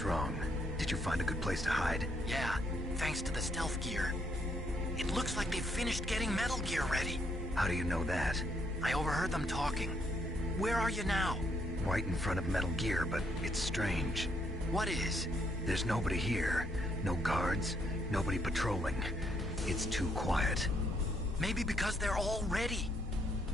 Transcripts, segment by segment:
What's wrong? Did you find a good place to hide? Yeah, thanks to the stealth gear. It looks like they've finished getting Metal Gear ready. How do you know that? I overheard them talking. Where are you now? Right in front of Metal Gear, but it's strange. What is? There's nobody here. No guards, nobody patrolling. It's too quiet. Maybe because they're all ready.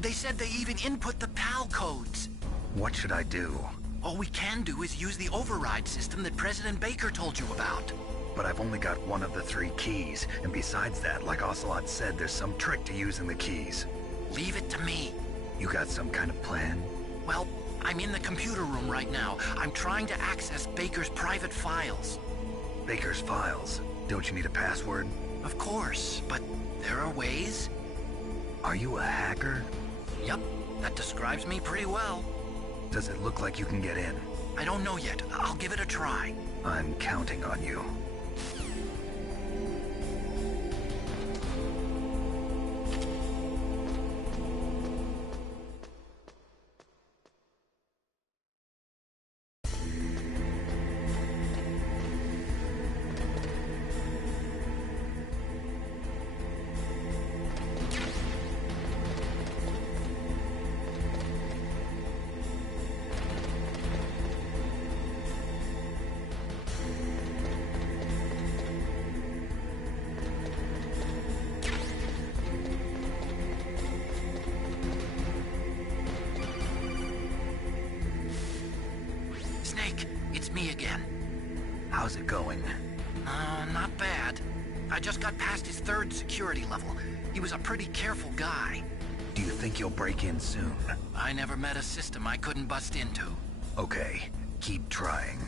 They said they even input the PAL codes. What should I do? All we can do is use the override system that President Baker told you about. But I've only got one of the 3 keys, and besides that, like Ocelot said, there's some trick to using the keys. Leave it to me. You got some kind of plan? Well, I'm in the computer room right now. I'm trying to access Baker's private files. Baker's files? Don't you need a password? Of course, but there are ways. Are you a hacker? Yep, that describes me pretty well. Does it look like you can get in? I don't know yet. I'll give it a try. I'm counting on you. Me again. How's it going? Not bad. I just got past his 3rd security level. He was a pretty careful guy. Do you think you'll break in soon? I never met a system I couldn't bust into. Okay, keep trying.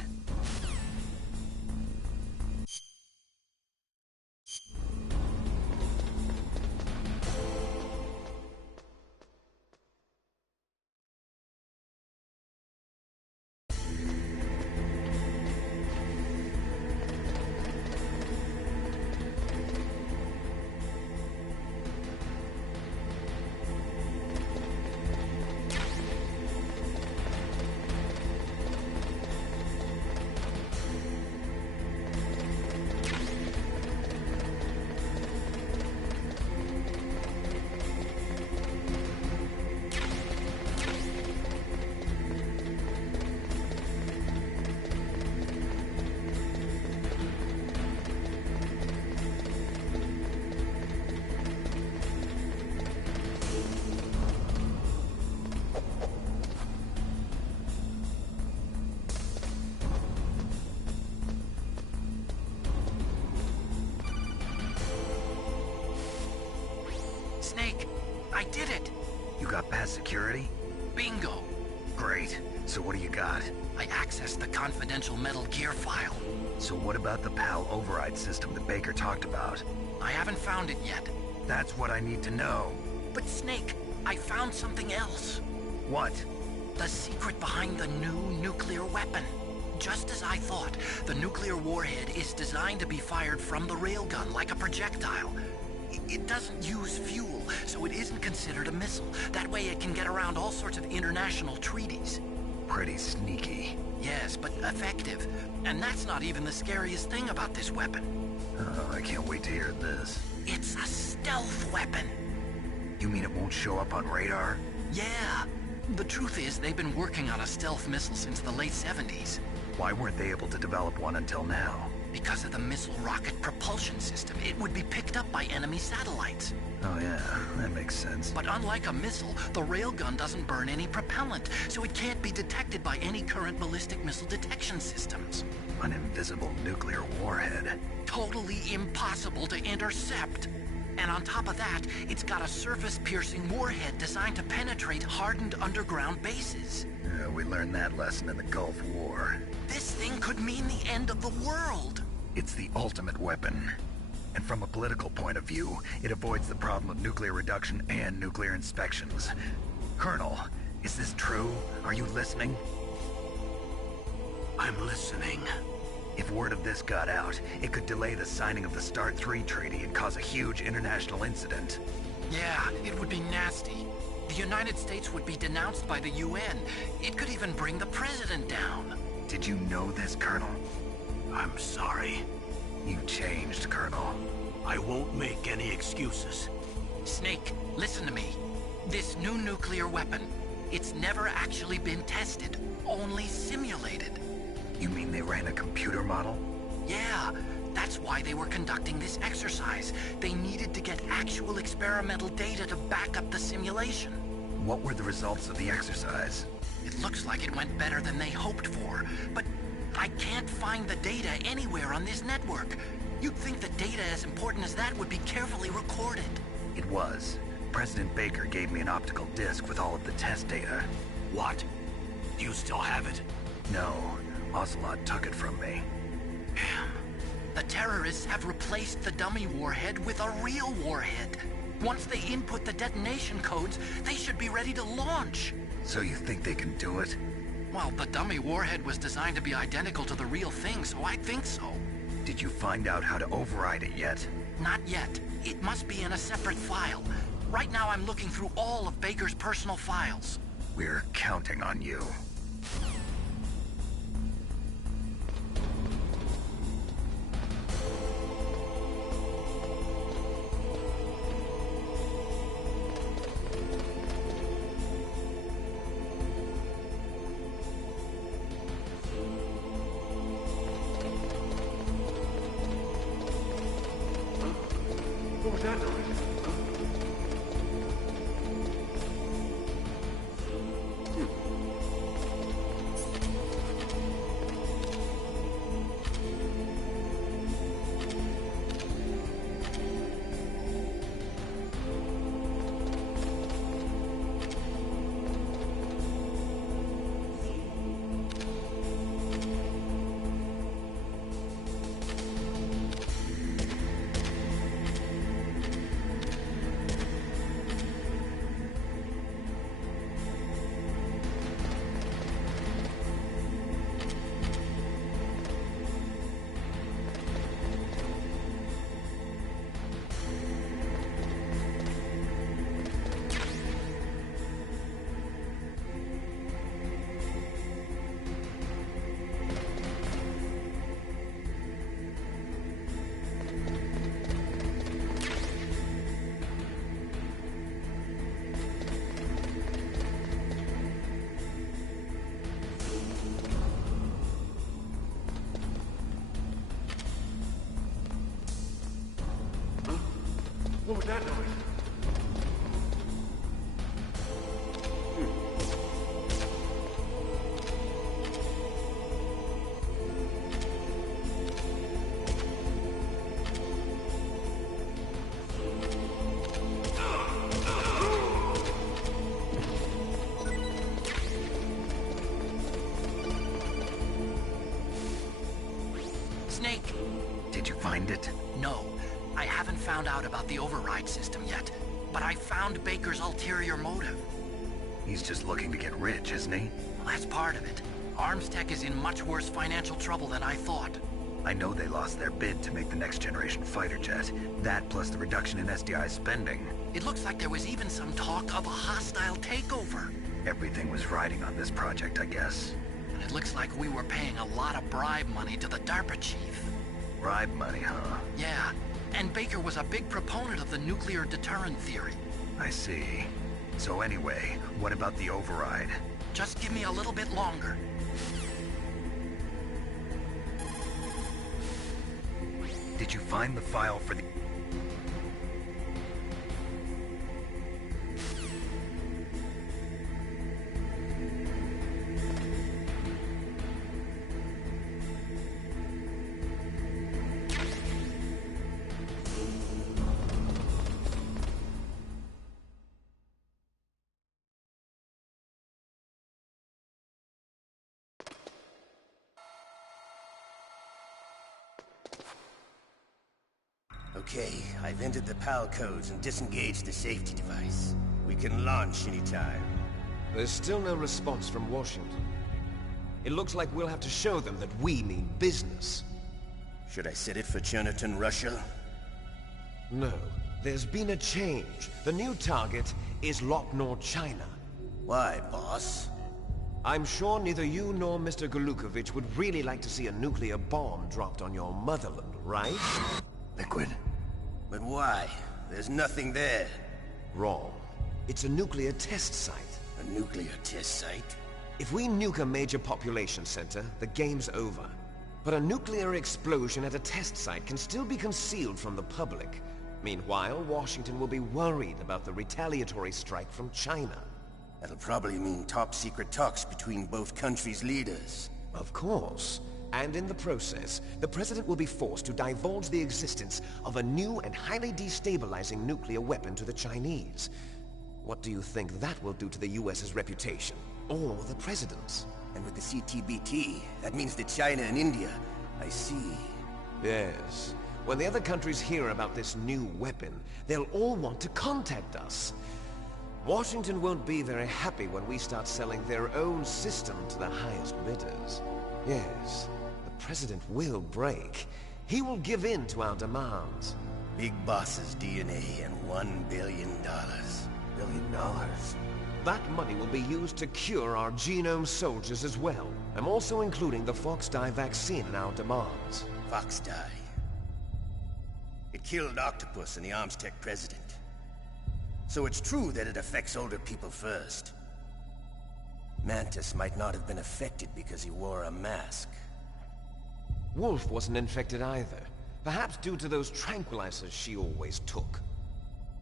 Snake, I did it! You got past security? Bingo! Great. So what do you got? I accessed the confidential Metal Gear file. So what about the PAL override system that Baker talked about? I haven't found it yet. That's what I need to know. But Snake, I found something else. What? The secret behind the new nuclear weapon. Just as I thought, the nuclear warhead is designed to be fired from the railgun like a projectile. It doesn't use fuel, so it isn't considered a missile. That way it can get around all sorts of international treaties. Pretty sneaky. Yes, but effective. And that's not even the scariest thing about this weapon. Oh, I can't wait to hear this. It's a stealth weapon. You mean it won't show up on radar? Yeah. The truth is, they've been working on a stealth missile since the late 70s. Why weren't they able to develop one until now? Because of the missile rocket propulsion system, it would be picked up by enemy satellites. Oh yeah, that makes sense. But unlike a missile, the railgun doesn't burn any propellant, so it can't be detected by any current ballistic missile detection systems. An invisible nuclear warhead. Totally impossible to intercept. And on top of that, it's got a surface-piercing warhead designed to penetrate hardened underground bases. We learned that lesson in the Gulf War. This thing could mean the end of the world. It's the ultimate weapon. And from a political point of view, it avoids the problem of nuclear reduction and nuclear inspections. Colonel, is this true? Are you listening? I'm listening. If word of this got out, it could delay the signing of the START 3 treaty and cause a huge international incident. Yeah, it would be nasty. The United States would be denounced by the UN. It could even bring the president down. Did you know this, Colonel? I'm sorry. You changed, Colonel. I won't make any excuses. Snake, listen to me. This new nuclear weapon, it's never actually been tested, only simulated. You mean they ran a computer model? Yeah, that's why they were conducting this exercise. They needed to get actual experimental data to back up the simulation. What were the results of the exercise? It looks like it went better than they hoped for, but I can't find the data anywhere on this network. You'd think the data as important as that would be carefully recorded. It was. President Baker gave me an optical disc with all of the test data. What? Do you still have it? No, Ocelot took it from me. Damn. The terrorists have replaced the dummy warhead with a real warhead. Once they input the detonation codes, they should be ready to launch. So you think they can do it? Well, the dummy warhead was designed to be identical to the real thing, so I think so. Did you find out how to override it yet? Not yet. It must be in a separate file. Right now I'm looking through all of Baker's personal files. We're counting on you. What was that noise? What was that noise? Snake! Did you find it? No. I haven't found out about the override system yet, but I found Baker's ulterior motive. He's just looking to get rich, isn't he? Well, that's part of it. Arms Tech is in much worse financial trouble than I thought. I know they lost their bid to make the next generation fighter jet. That plus the reduction in SDI spending. It looks like there was even some talk of a hostile takeover. Everything was riding on this project, I guess. And it looks like we were paying a lot of bribe money to the DARPA chief. Bribe money, huh? Yeah, and Baker was a big proponent of the nuclear deterrent theory. I see. So anyway, what about the override? Just give me a little bit longer. Did you find the file for the... Okay, I've entered the PAL codes and disengaged the safety device. We can launch anytime. There's still no response from Washington. It looks like we'll have to show them that we mean business. Should I set it for Cherniton, Russia? No, there's been a change. The new target is Locknor, China. Why, boss? I'm sure neither you nor Mr. Golukovich would really like to see a nuclear bomb dropped on your motherland, right? Liquid. But why? There's nothing there. Wrong. It's a nuclear test site. A nuclear test site? If we nuke a major population center, the game's over. But a nuclear explosion at a test site can still be concealed from the public. Meanwhile, Washington will be worried about the retaliatory strike from China. That'll probably mean top-secret talks between both countries' leaders. Of course. And in the process, the President will be forced to divulge the existence of a new and highly destabilizing nuclear weapon to the Chinese. What do you think that will do to the US's reputation? Or the President's? And with the CTBT, that means that China and India... I see. Yes. When the other countries hear about this new weapon, they'll all want to contact us. Washington won't be very happy when we start selling their own system to the highest bidders. Yes, the President will break. He will give in to our demands. Big Boss's DNA and $1 billion. $1 billion? That money will be used to cure our genome soldiers as well. I'm also including the Fox-Die vaccine in our demands. Fox-Die. It killed Octopus and the Armstech president. So it's true that it affects older people first. Mantis might not have been affected because he wore a mask. Wolf wasn't infected either. Perhaps due to those tranquilizers she always took.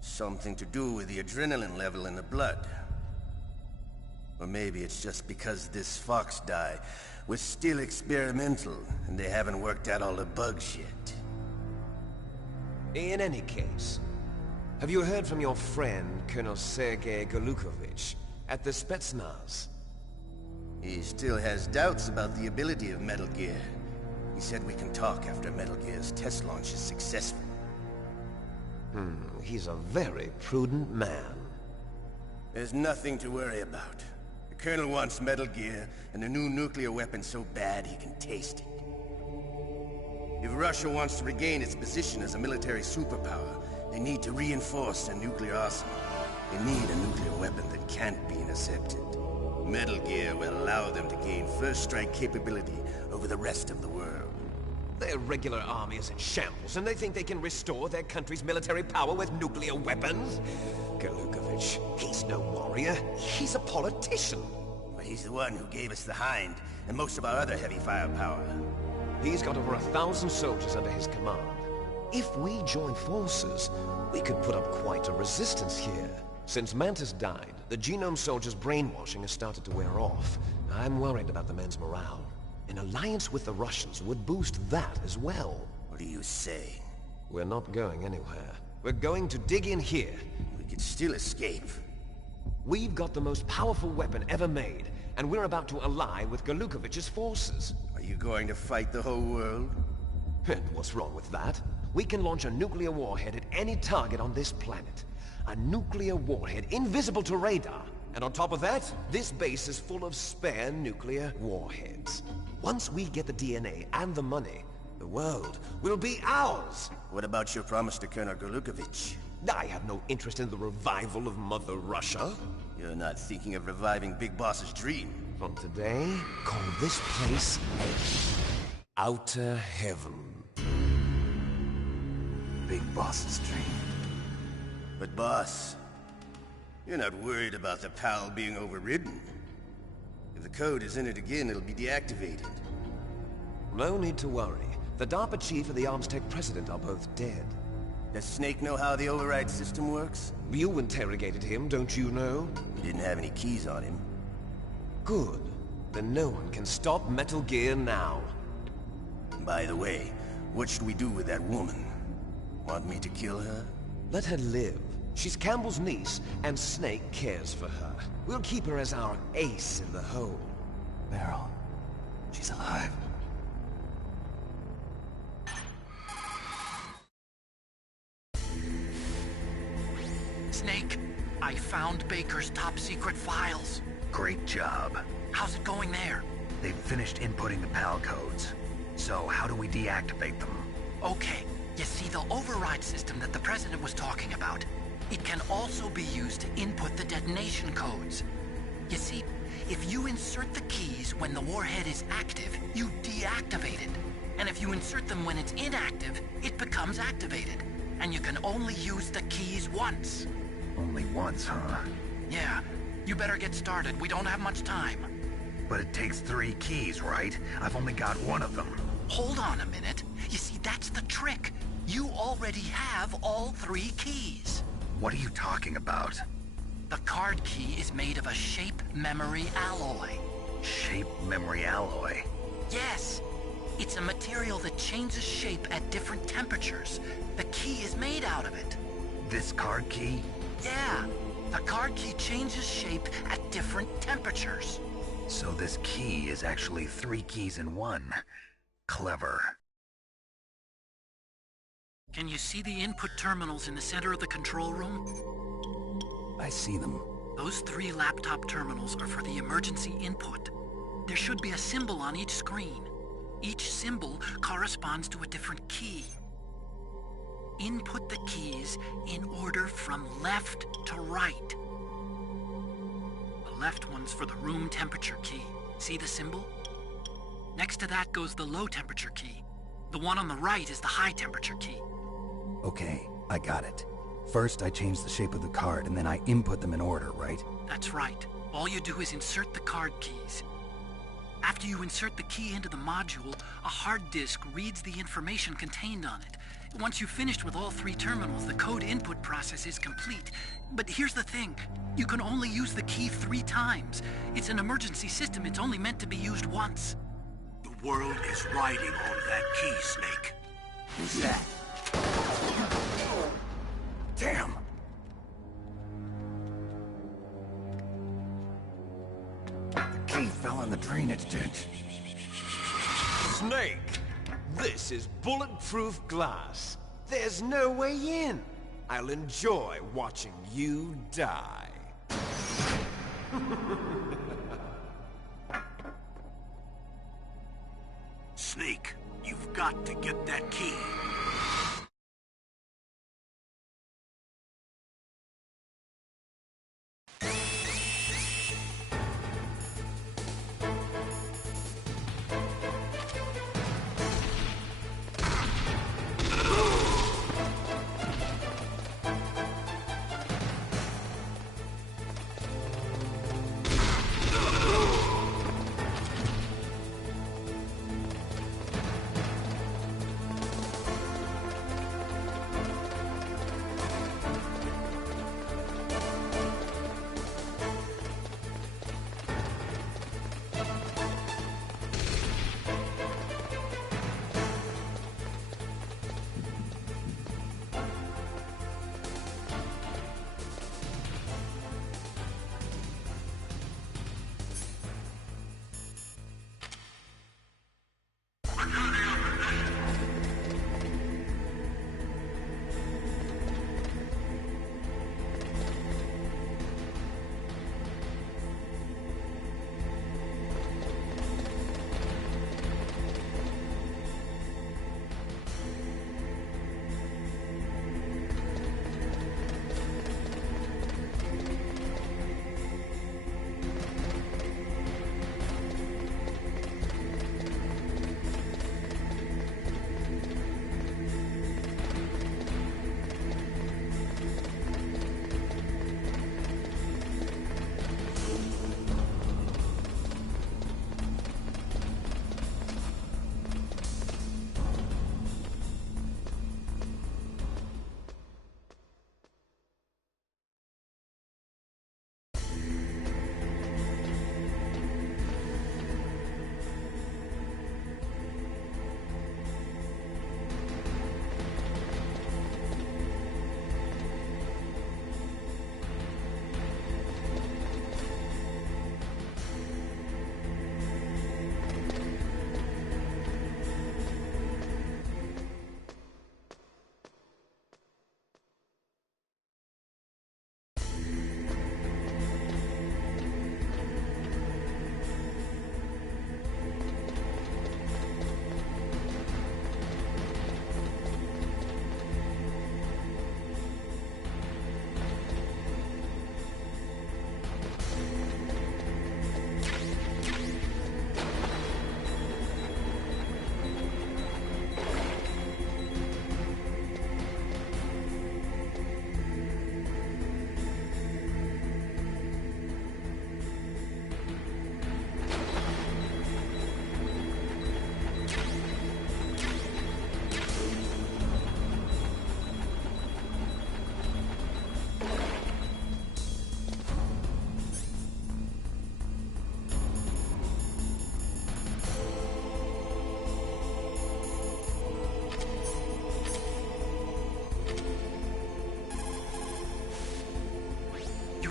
Something to do with the adrenaline level in the blood. Or maybe it's just because this Fox-Die was still experimental and they haven't worked out all the bugs yet. In any case, have you heard from your friend, Colonel Sergei Golukovich, at the Spetsnaz? He still has doubts about the ability of Metal Gear. He said we can talk after Metal Gear's test launch is successful. He's a very prudent man. There's nothing to worry about. The Colonel wants Metal Gear and a new nuclear weapon so bad he can taste it. If Russia wants to regain its position as a military superpower, they need to reinforce their nuclear arsenal. They need a nuclear weapon that can't be intercepted. Metal Gear will allow them to gain first strike capability over the rest of the world. Their regular army is in shambles, and they think they can restore their country's military power with nuclear weapons? Golukovich, he's no warrior. He's a politician. Well, he's the one who gave us the Hind and most of our other heavy firepower. He's got over 1,000 soldiers under his command. If we join forces, we could put up quite a resistance here. Since Mantis died, the genome soldiers' brainwashing has started to wear off. I'm worried about the men's morale. An alliance with the Russians would boost that as well. What are you saying? We're not going anywhere. We're going to dig in here. We could still escape. We've got the most powerful weapon ever made, and we're about to ally with Golukovich's forces. Are you going to fight the whole world? And what's wrong with that? We can launch a nuclear warhead at any target on this planet. A nuclear warhead invisible to radar. And on top of that, this base is full of spare nuclear warheads. Once we get the DNA and the money, the world will be ours! What about your promise to Colonel Golukovich? I have no interest in the revival of Mother Russia. You're not thinking of reviving Big Boss's dream. From today, call this place Outer Heaven. Big Boss's dream. But boss, you're not worried about the PAL being overridden. If the code is entered again, it'll be deactivated. No need to worry. The DARPA chief and the Armstech president are both dead. Does Snake know how the override system works? You interrogated him, don't you know? He didn't have any keys on him. Good. Then no one can stop Metal Gear now. By the way, what should we do with that woman? Want me to kill her? Let her live. She's Campbell's niece, and Snake cares for her. We'll keep her as our ace in the hole. Meryl, she's alive. Snake, I found Baker's top-secret files. Great job. How's it going there? They've finished inputting the PAL codes. So how do we deactivate them? Okay, you see the override system that the President was talking about? It can also be used to input the detonation codes. You see, If you insert the keys when the warhead is active, you deactivate it. And if you insert them when it's inactive, it becomes activated. And you can only use the keys once. Only once, huh? Yeah, you better get started. We don't have much time. But it takes 3 keys, right? I've only got one of them. Hold on a minute. You see, that's the trick. You already have all 3 keys. What are you talking about? The card key is made of a shape memory alloy. Shape memory alloy? Yes. It's a material that changes shape at different temperatures. The key is made out of it. This card key? Yeah. The card key changes shape at different temperatures. So this key is actually 3 keys in one. Clever. Can you see the input terminals in the center of the control room? I see them. Those 3 laptop terminals are for the emergency input. There should be a symbol on each screen. Each symbol corresponds to a different key. Input the keys in order from left to right. The left one's for the room temperature key. See the symbol? Next to that goes the low temperature key. The one on the right is the high temperature key. Okay, I got it. First, I change the shape of the card, and then I input them in order, right? That's right. All you do is insert the card keys. After you insert the key into the module, a hard disk reads the information contained on it. Once you've finished with all 3 terminals, the code input process is complete. But here's the thing. You can only use the key 3 times. It's an emergency system. It's only meant to be used once. The world is riding on that key, Snake. Who's that? Damn! The key fell in the drainage ditch. Snake! This is bulletproof glass. There's no way in. I'll enjoy watching you die. Snake, you've got to get that key.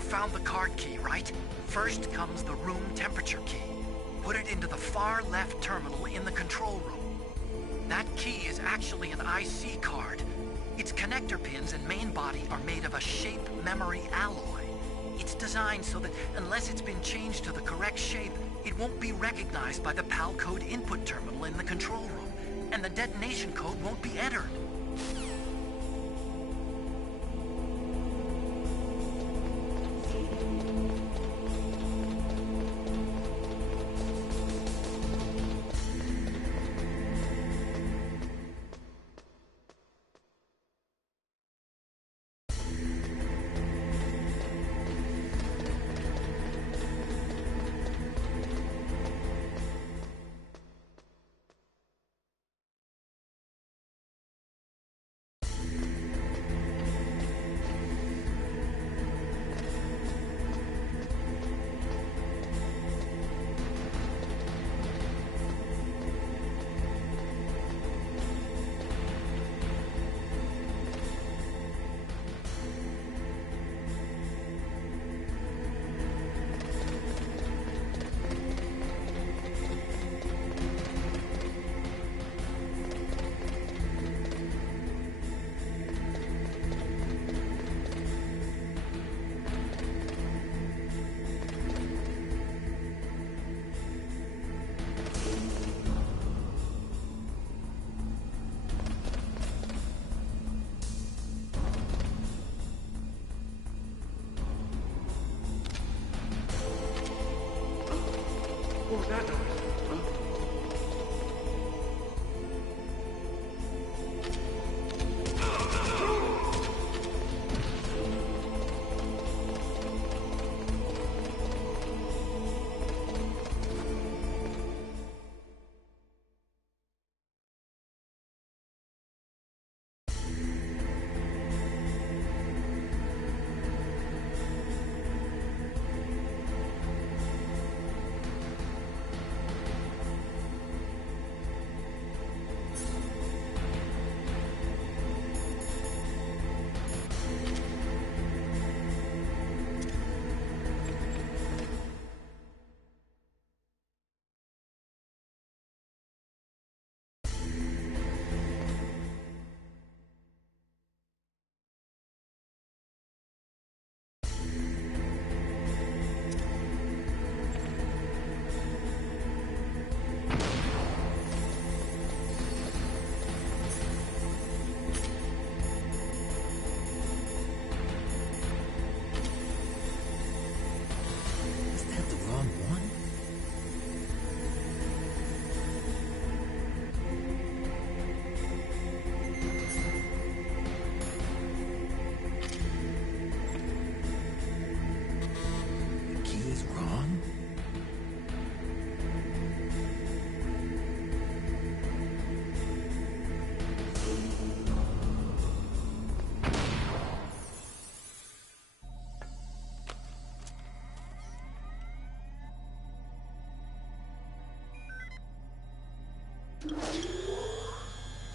found the card key, right? First comes the room temperature key. Put it into the far left terminal in the control room. That key is actually an IC card. Its connector pins and main body are made of a shape memory alloy. It's designed so that unless it's been changed to the correct shape, it won't be recognized by the PAL code input terminal in the control room, and the detonation code won't be entered. What was that noise?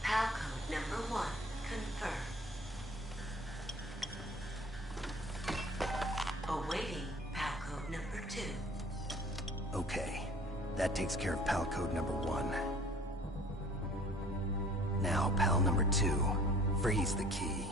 PAL code number 1, confirmed. Awaiting PAL code number 2. Okay, that takes care of PAL code number 1. Now, PAL number 2, freeze the key.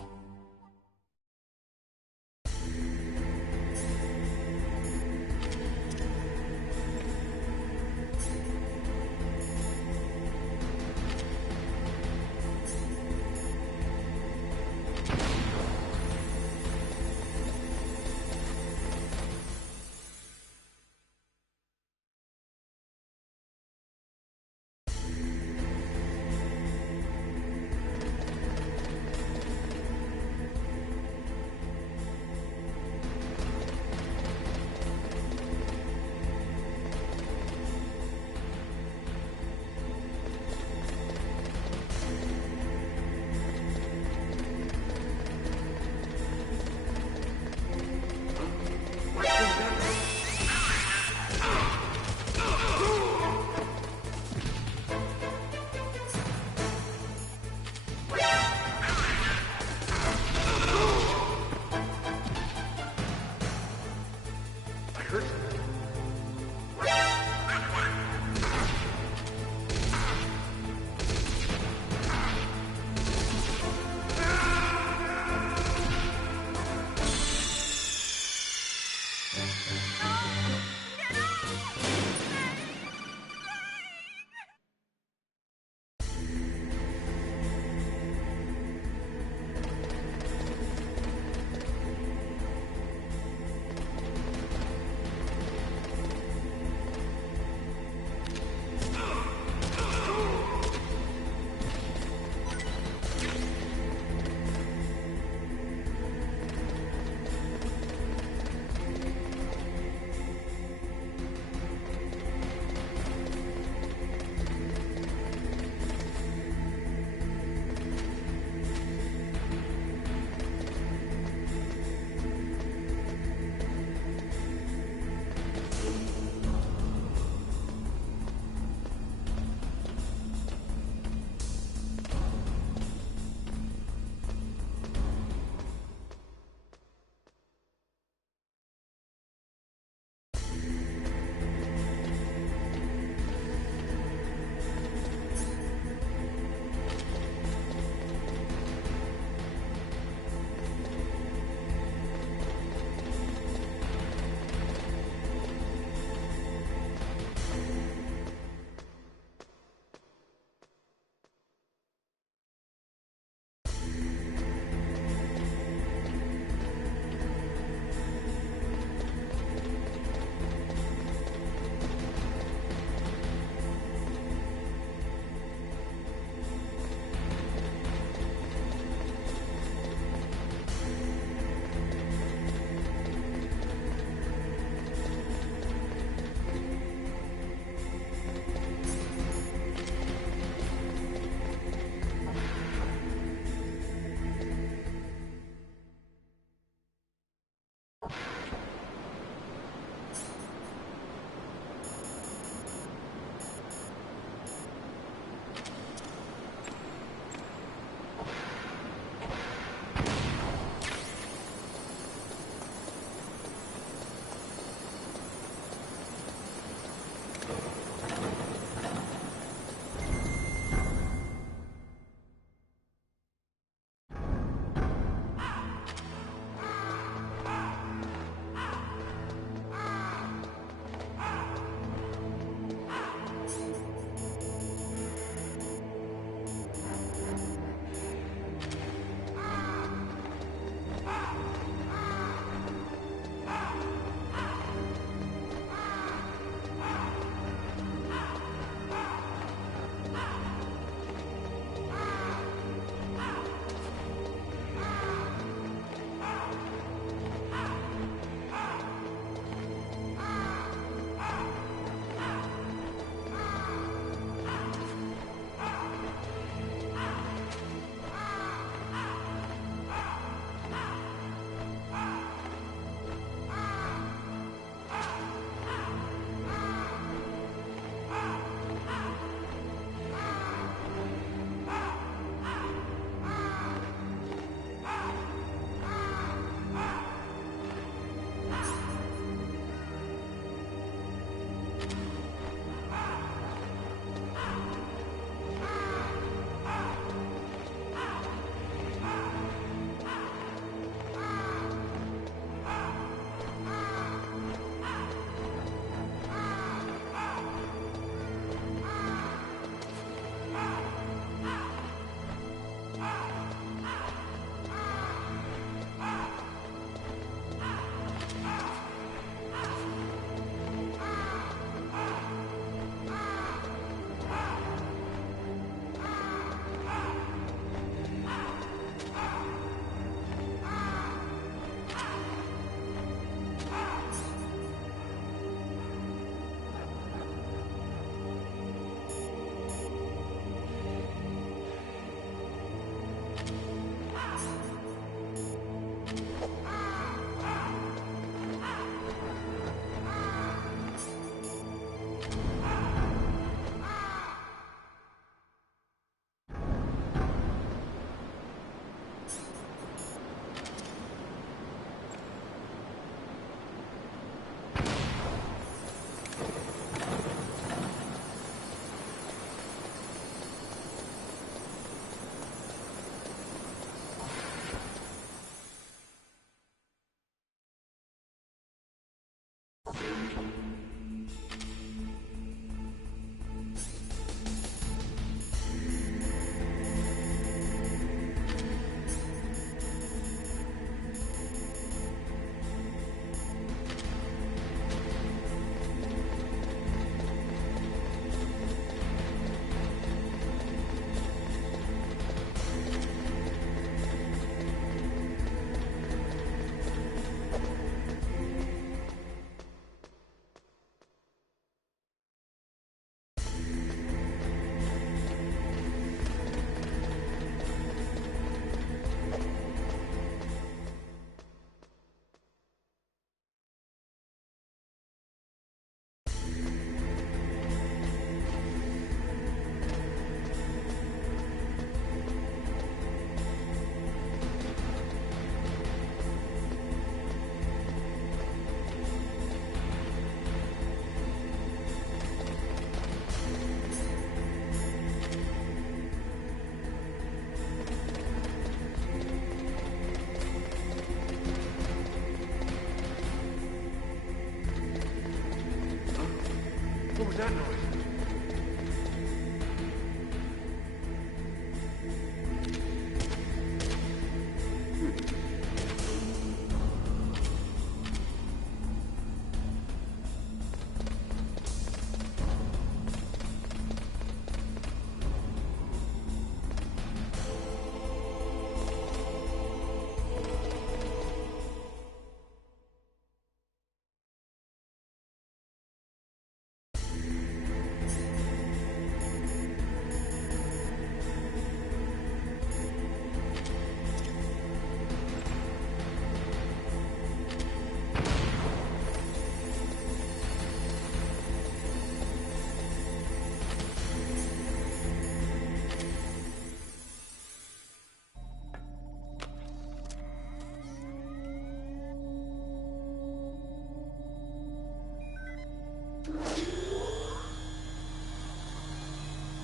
that noise?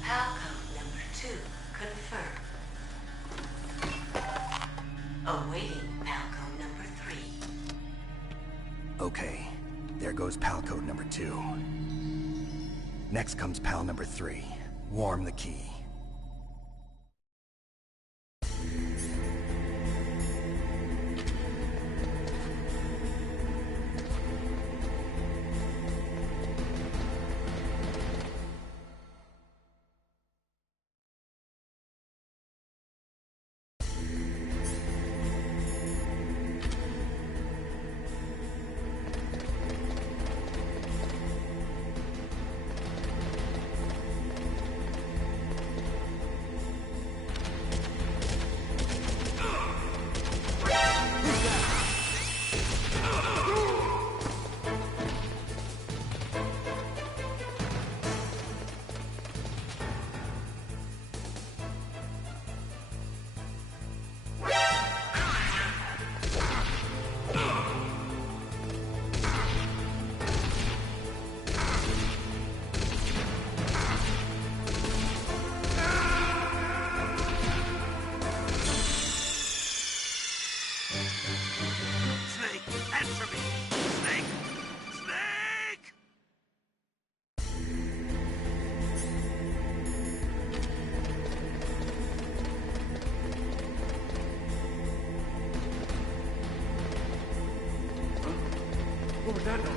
Palcode number 2 confirmed. Awaiting Palcode number 3. Okay, there goes pal code number 2. Next comes pal number 3. Warm the key. Snake, answer me! Snake! Snake! What was that noise?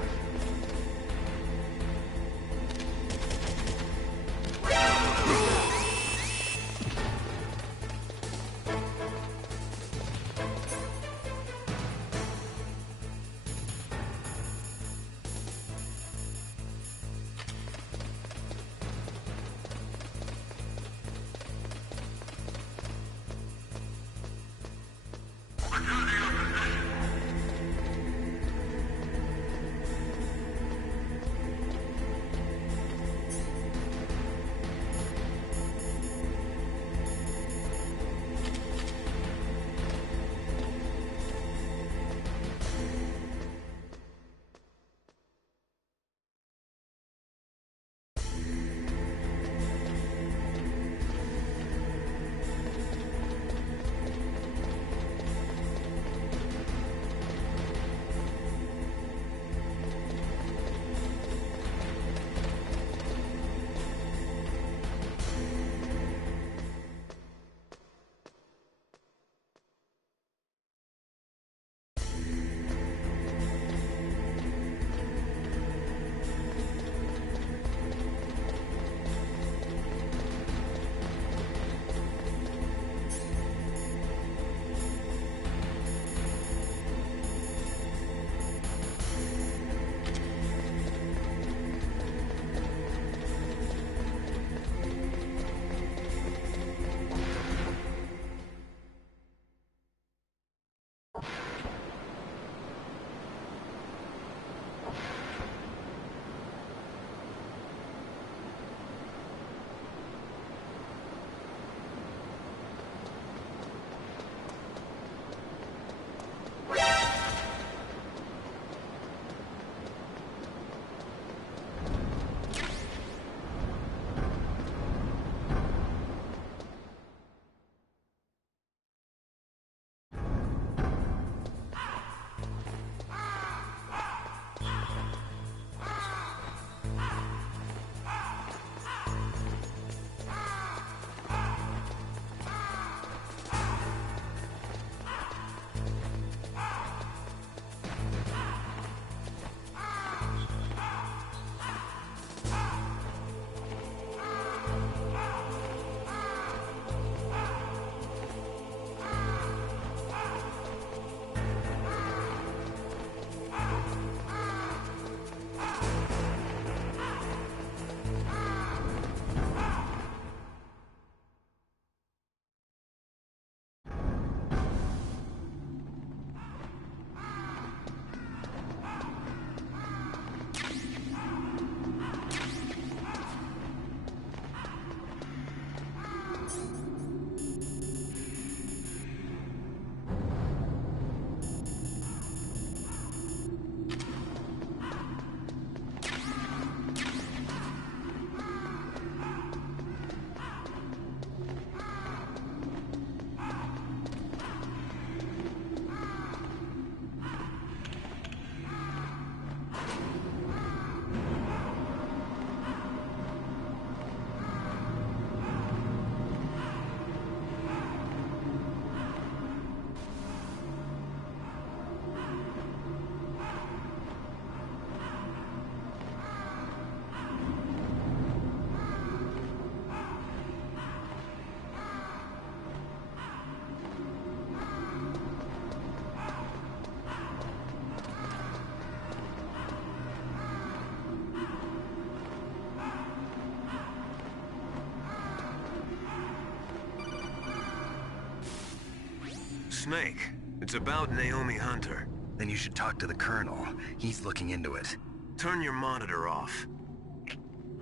Snake, it's about Naomi Hunter. Then you should talk to the Colonel. He's looking into it. Turn your monitor off.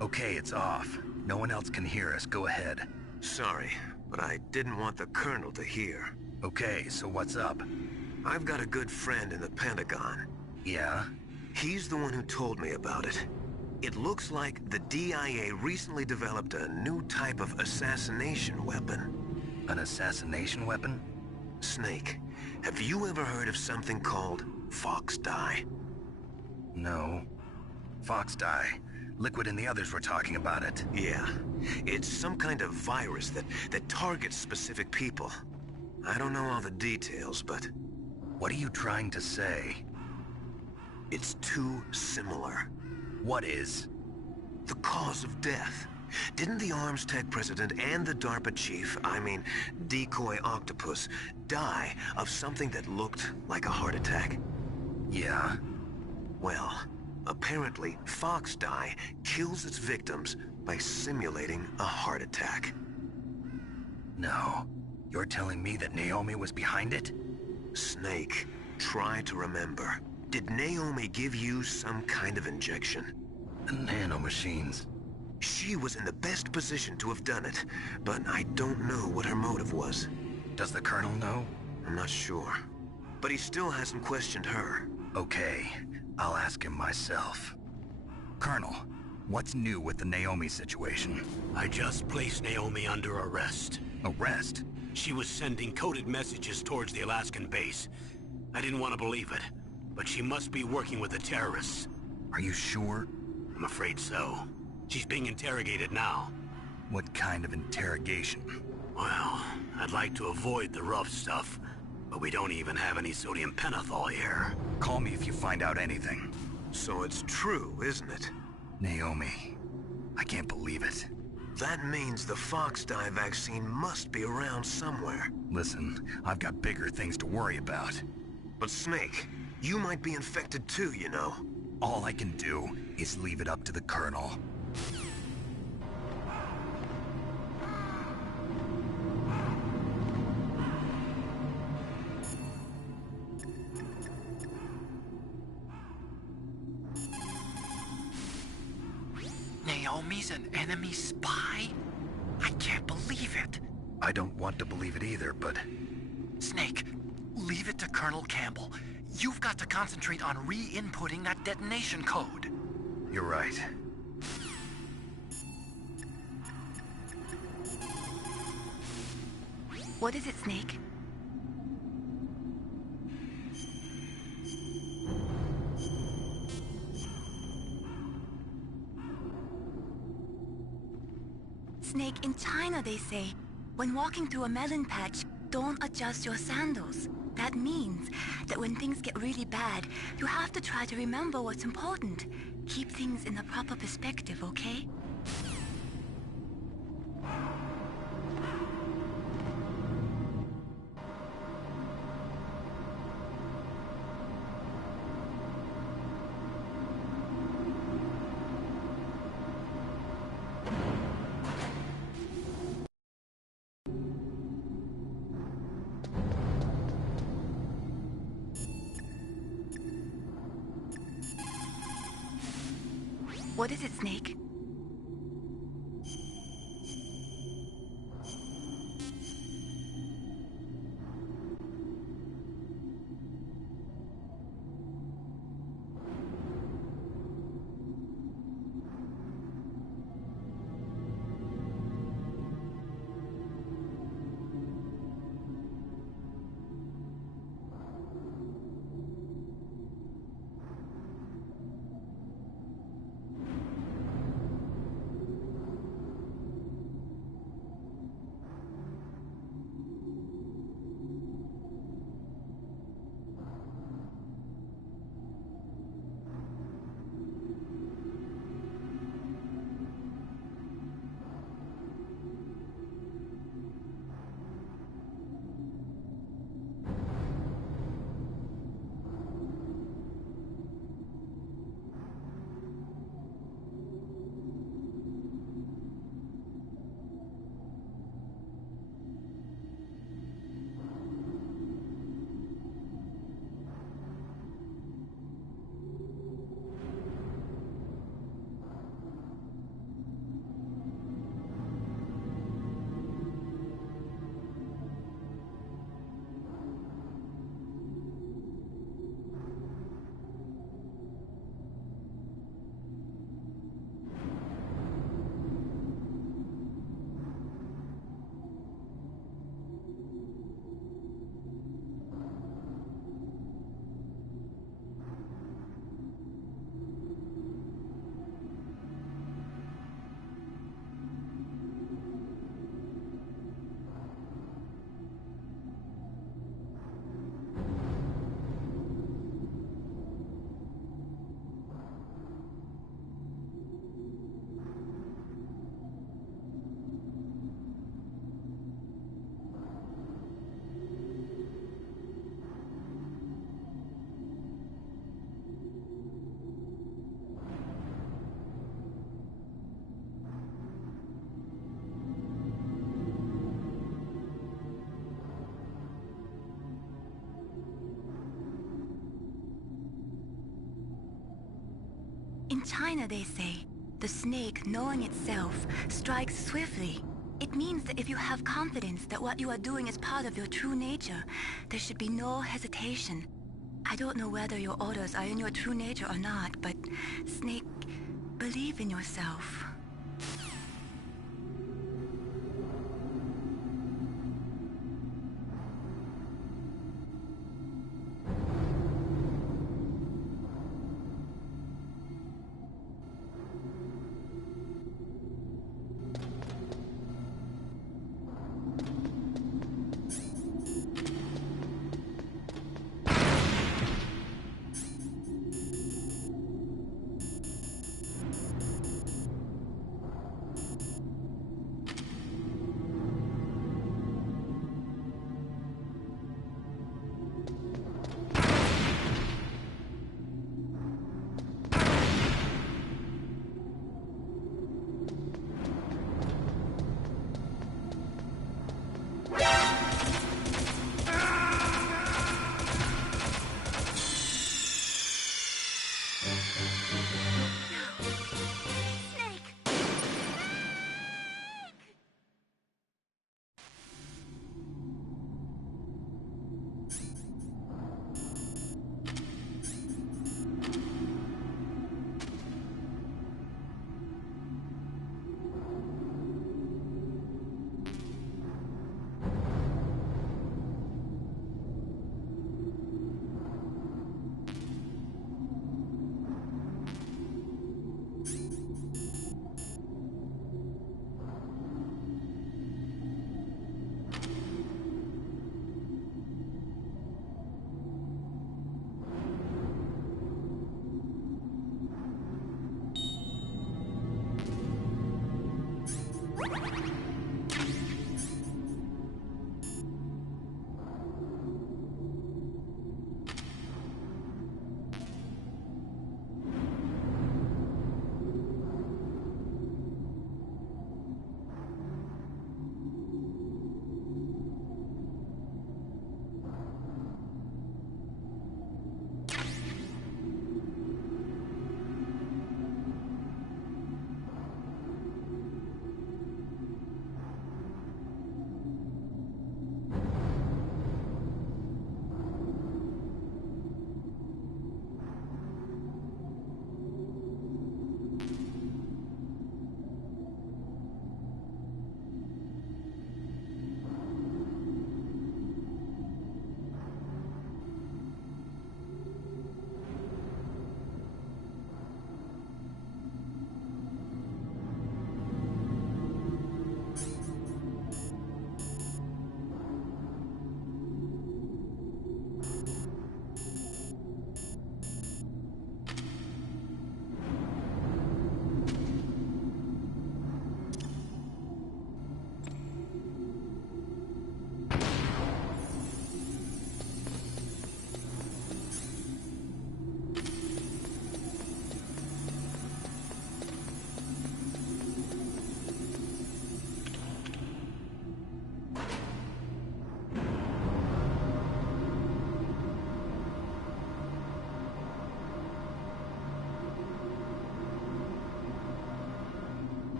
Okay, it's off. No one else can hear us. Go ahead. Sorry, but I didn't want the Colonel to hear. Okay, so what's up? I've got a good friend in the Pentagon. Yeah? He's the one who told me about it. It looks like the DIA recently developed a new type of assassination weapon. An assassination weapon? Snake, have you ever heard of something called Fox Dye? No. Fox dye. Liquid and the others were talking about it. Yeah. It's some kind of virus that targets specific people. I don't know all the details, but... What are you trying to say? It's too similar. What is? The cause of death. Didn't the Arms Tech president and the DARPA chief, I mean, Decoy Octopus, die of something that looked like a heart attack? Yeah. Well, apparently Fox Dye kills its victims by simulating a heart attack. No. You're telling me that Naomi was behind it? Snake, try to remember. Did Naomi give you some kind of injection? The nanomachines. She was in the best position to have done it, but I don't know what her motive was. Does the Colonel know? I'm not sure. But he still hasn't questioned her. Okay, I'll ask him myself. Colonel, what's new with the Naomi situation? I just placed Naomi under arrest. Arrest? She was sending coded messages towards the Alaskan base. I didn't want to believe it, but she must be working with the terrorists. Are you sure? I'm afraid so. She's being interrogated now. What kind of interrogation? Well, I'd like to avoid the rough stuff, but we don't even have any sodium pentothal here. Call me if you find out anything. So it's true, isn't it? Naomi. I can't believe it. That means the Fox Dye vaccine must be around somewhere. Listen, I've got bigger things to worry about. But Snake, you might be infected too, you know. All I can do is leave it up to the Colonel. Naomi's an enemy spy? I can't believe it. I don't want to believe it either, but... Snake, leave it to Colonel Campbell. You've got to concentrate on re-inputting that detonation code. You're right. What is it, Snake? Snake, in China they say, when walking through a melon patch, don't adjust your sandals. That means that when things get really bad, you have to try to remember what's important. Keep things in the proper perspective, okay? What is it, Snake? China, they say, the snake, knowing itself, strikes swiftly. It means that if you have confidence that what you are doing is part of your true nature, there should be no hesitation. I don't know whether your orders are in your true nature or not, but, Snake, believe in yourself.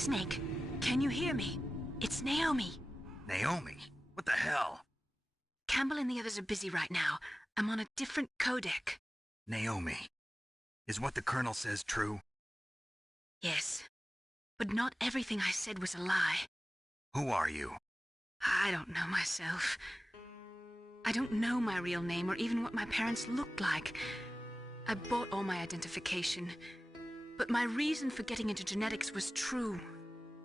Snake, can you hear me? It's Naomi. Naomi? What the hell? Campbell and the others are busy right now. I'm on a different codec. Naomi, is what the Colonel says true? Yes, but not everything I said was a lie. Who are you? I don't know myself. I don't know my real name or even what my parents looked like. I bought all my identification, but my reason for getting into genetics was true.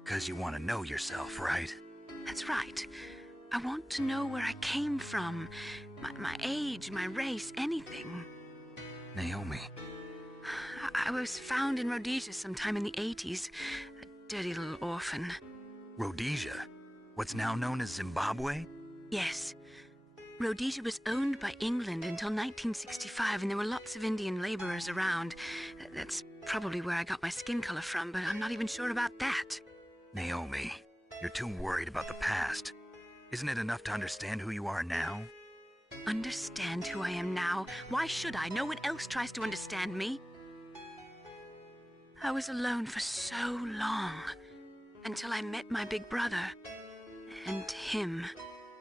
'Cause you want to know yourself, right? That's right. I want to know where I came from, my age, my race, anything. Naomi. I was found in Rhodesia sometime in the 80s, a dirty little orphan. Rhodesia? What's now known as Zimbabwe? Yes. Rhodesia was owned by England until 1965, and there were lots of Indian laborers around. That's probably where I got my skin color from, but I'm not even sure about that. Naomi, you're too worried about the past. Isn't it enough to understand who you are now? Understand who I am now? Why should I? No one else tries to understand me. I was alone for so long, until I met my big brother. And him.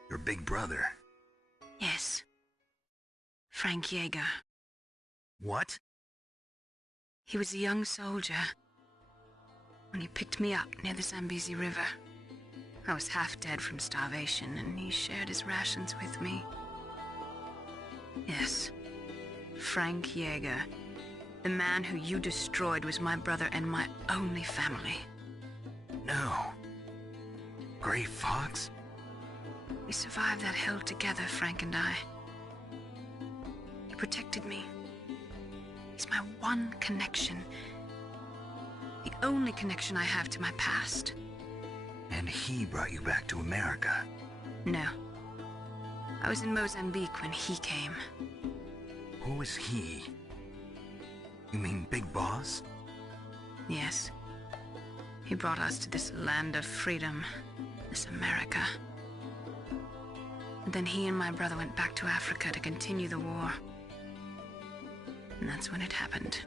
Your big brother? Yes. Frank Yeager. What? He was a young soldier when he picked me up near the Zambezi River. I was half dead from starvation, and he shared his rations with me. Yes, Frank Yeager. The man who you destroyed was my brother and my only family. No. Gray Fox? We survived that hell together, Frank and I. He protected me. He's my one connection. The only connection I have to my past. And he brought you back to America? No. I was in Mozambique when he came. Who is he? You mean Big Boss? Yes. He brought us to this land of freedom, this America. And then he and my brother went back to Africa to continue the war. And that's when it happened.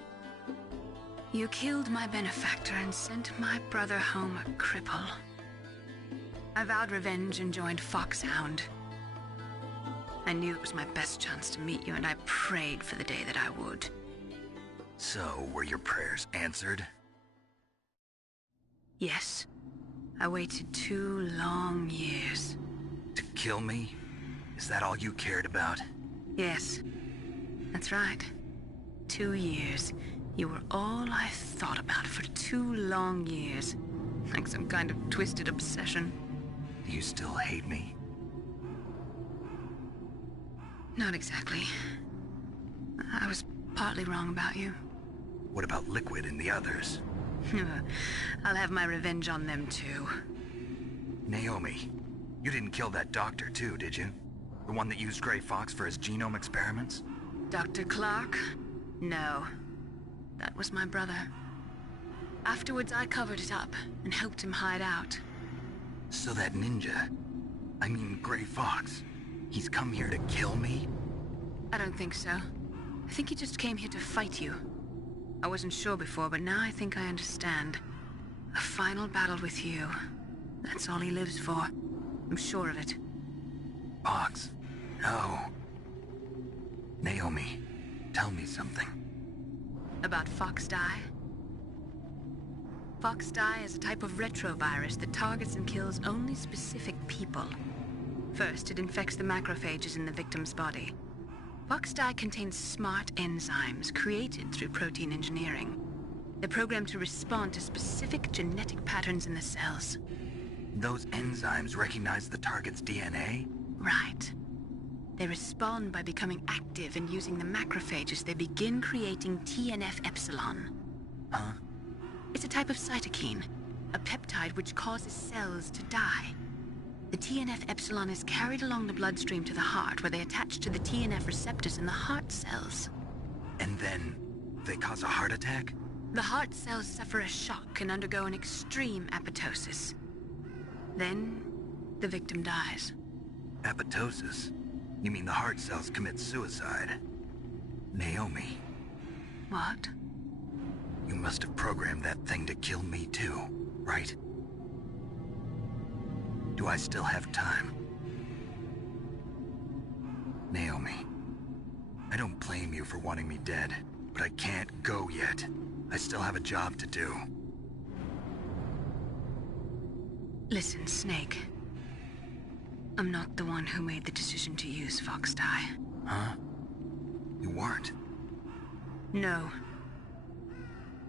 You killed my benefactor and sent my brother home a cripple. I vowed revenge and joined Foxhound. I knew it was my best chance to meet you, and I prayed for the day that I would. So, were your prayers answered? Yes. I waited 2 long years. To kill me? Is that all you cared about? Yes. That's right. 2 years. You were all I thought about for 2 long years. Like some kind of twisted obsession. Do you still hate me? Not exactly. I was partly wrong about you. What about Liquid and the others? I'll have my revenge on them too. Naomi, you didn't kill that doctor too, did you? The one that used Gray Fox for his genome experiments? Dr. Clark? No. That was my brother. Afterwards, I covered it up and helped him hide out. So that ninja, I mean Gray Fox, he's come here to kill me? I don't think so. I think he just came here to fight you. I wasn't sure before, but now I think I understand. A final battle with you. That's all he lives for. I'm sure of it. Fox, no. Naomi, tell me something. About Fox-Die? Fox-Die is a type of retrovirus that targets and kills only specific people. First, it infects the macrophages in the victim's body. Fox-Die contains smart enzymes created through protein engineering. They're programmed to respond to specific genetic patterns in the cells. Those enzymes recognize the target's DNA? Right. They respond by becoming active and using the macrophages. They begin creating TNF-epsilon. Huh? It's a type of cytokine, a peptide which causes cells to die. The TNF-epsilon is carried along the bloodstream to the heart, where they attach to the TNF receptors in the heart cells. And then they cause a heart attack? The heart cells suffer a shock and undergo an extreme apoptosis. Then, the victim dies. Apoptosis? You mean the heart cells commit suicide? Naomi. What? You must have programmed that thing to kill me too, right? Do I still have time? Naomi, I don't blame you for wanting me dead, but I can't go yet. I still have a job to do. Listen, Snake. I'm not the one who made the decision to use Fox-Die. Huh? You weren't? No.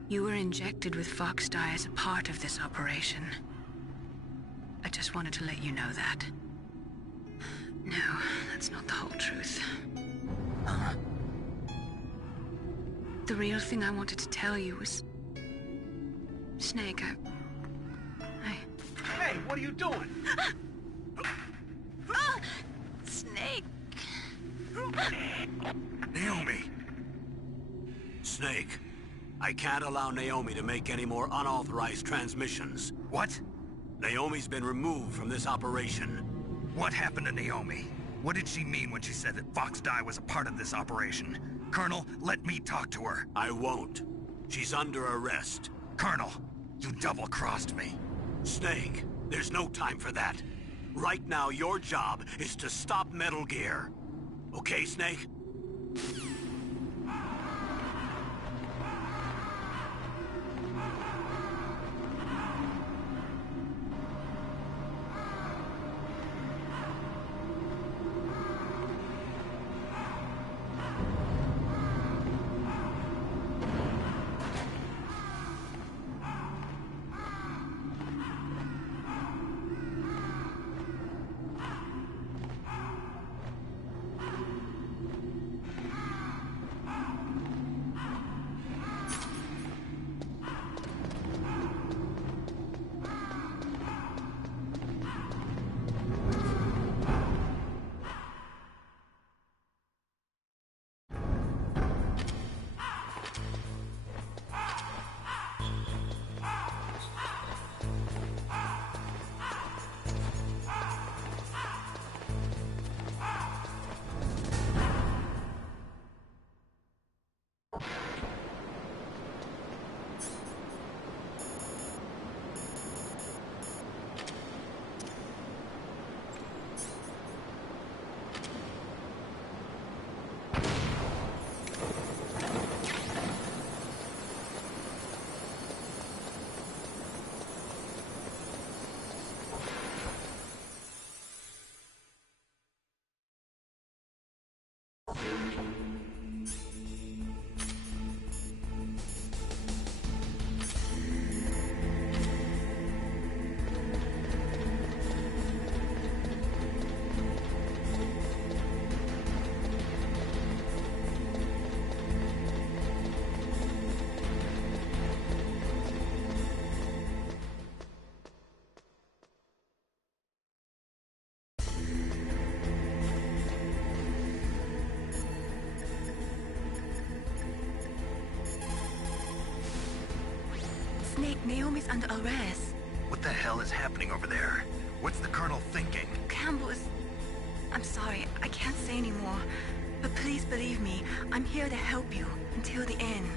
You were injected with Fox-Die as a part of this operation. I just wanted to let you know that. No, that's not the whole truth. Huh? The real thing I wanted to tell you was... Snake, Hey, what are you doing? Snake! Naomi! Snake, I can't allow Naomi to make any more unauthorized transmissions. What? Naomi's been removed from this operation. What happened to Naomi? What did she mean when she said that Fox-Die was a part of this operation? Colonel, let me talk to her. I won't. She's under arrest. Colonel, you double-crossed me. Snake, there's no time for that. Right now, your job is to stop Metal Gear. Okay, Snake? Snake, Naomi's under arrest. What the hell is happening over there? What's the Colonel thinking? Campbell is... I'm sorry, I can't say anymore. But please believe me, I'm here to help you until the end.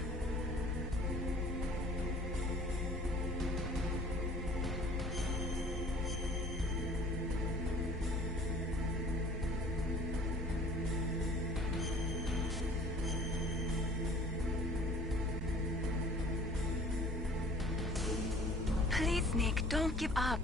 Please, Nick, don't give up.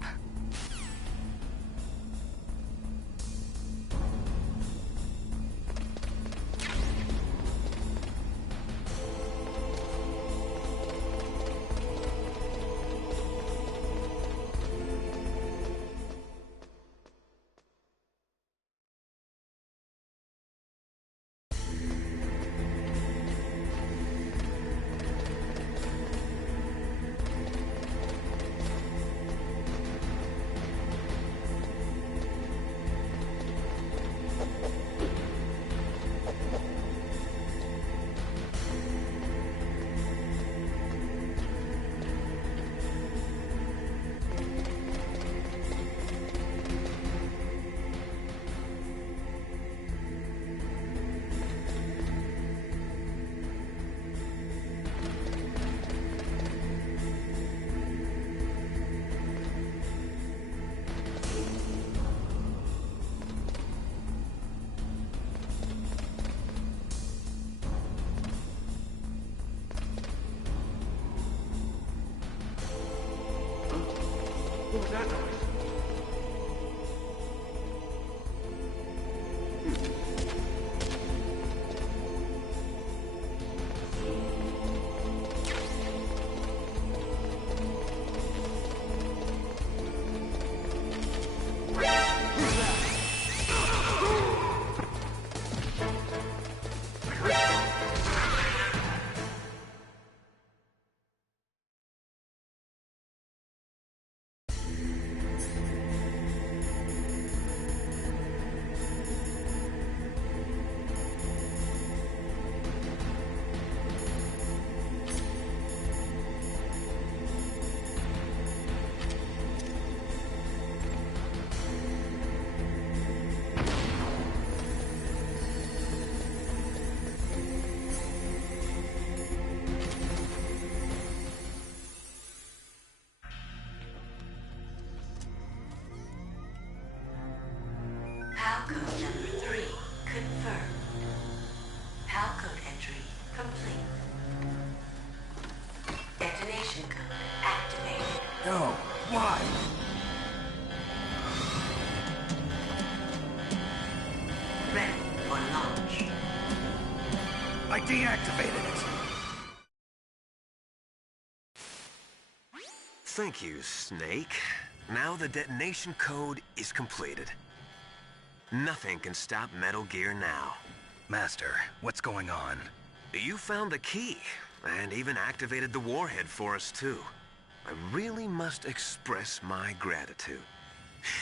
deactivated it. Thank you, Snake. Now the detonation code is completed. Nothing can stop Metal Gear now. Master, what's going on? You found the key, and even activated the warhead for us, too. I really must express my gratitude.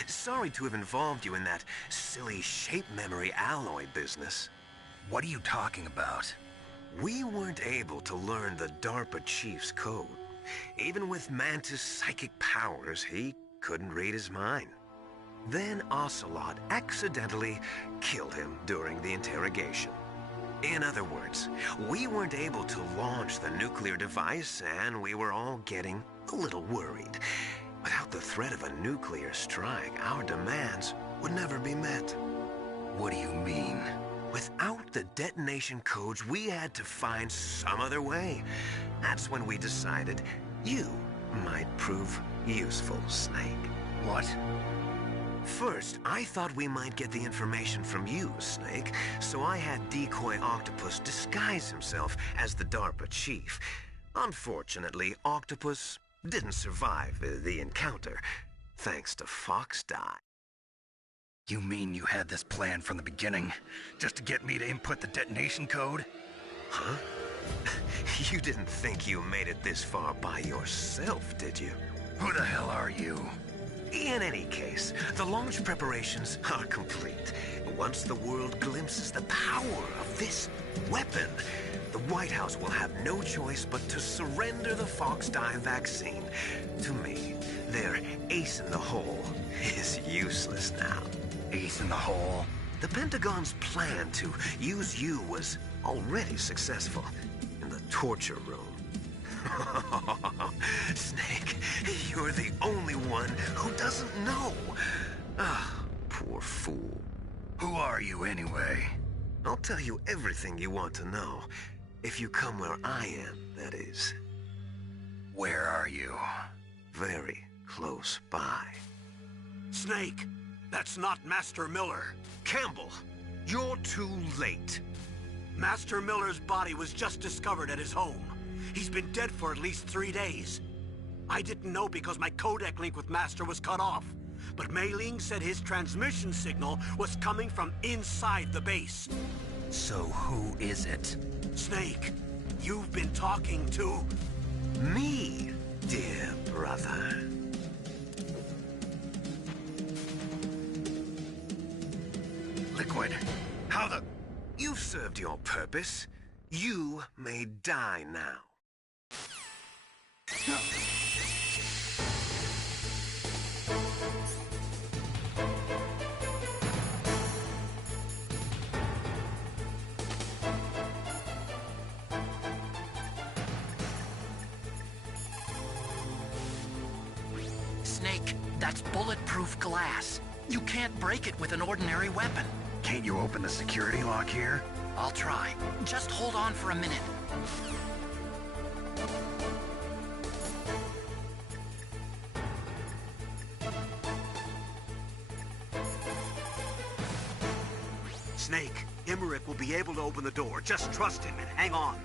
Sorry to have involved you in that silly shape memory alloy business. What are you talking about? We weren't able to learn the DARPA chief's code. Even with Mantis' psychic powers, he couldn't read his mind. Then Ocelot accidentally killed him during the interrogation. In other words, we weren't able to launch the nuclear device, and we were all getting a little worried. Without the threat of a nuclear strike, our demands would never be met. What do you mean? Without the detonation codes, we had to find some other way. That's when we decided you might prove useful, Snake. What? First, I thought we might get the information from you, Snake, so I had Decoy Octopus disguise himself as the DARPA chief. Unfortunately, Octopus didn't survive the encounter, thanks to Fox-Die. You mean you had this plan from the beginning, just to get me to input the detonation code? Huh? You didn't think you made it this far by yourself, did you? Who the hell are you? In any case, the launch preparations are complete. Once the world glimpses the power of this weapon, the White House will have no choice but to surrender the Fox-Die vaccine to me. Their ace in the hole is useless now. Ace in the hole? The Pentagon's plan to use you was already successful in the torture room. Snake, you're the only one who doesn't know. Ah, poor fool. Who are you anyway? I'll tell you everything you want to know. If you come where I am, that is. Where are you? Very close by. Snake, that's not Master Miller. Campbell, you're too late. Master Miller's body was just discovered at his home. He's been dead for at least 3 days. I didn't know because my codec link with Master was cut off. But Mei Ling said his transmission signal was coming from inside the base. So who is it? Snake, you've been talking to... Me, dear brother. Liquid, how the... You've served your purpose. You may die now. Snake, that's bulletproof glass. You can't break it with an ordinary weapon. Can't you open the security lock here? I'll try. Just hold on for a minute. Snake, Emmerich will be able to open the door. Just trust him and hang on.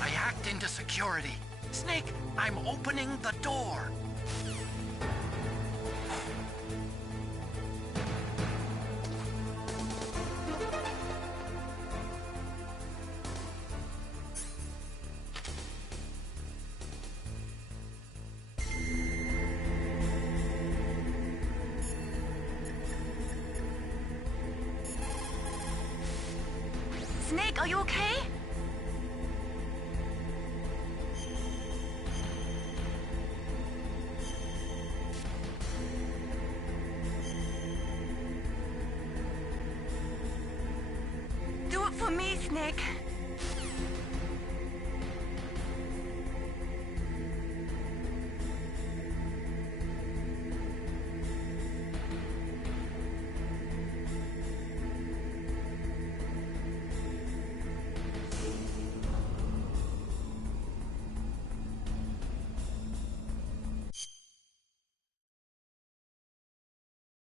I hacked into security. Snake, I'm opening the door. Snake, are you okay? Do it for me, Snake.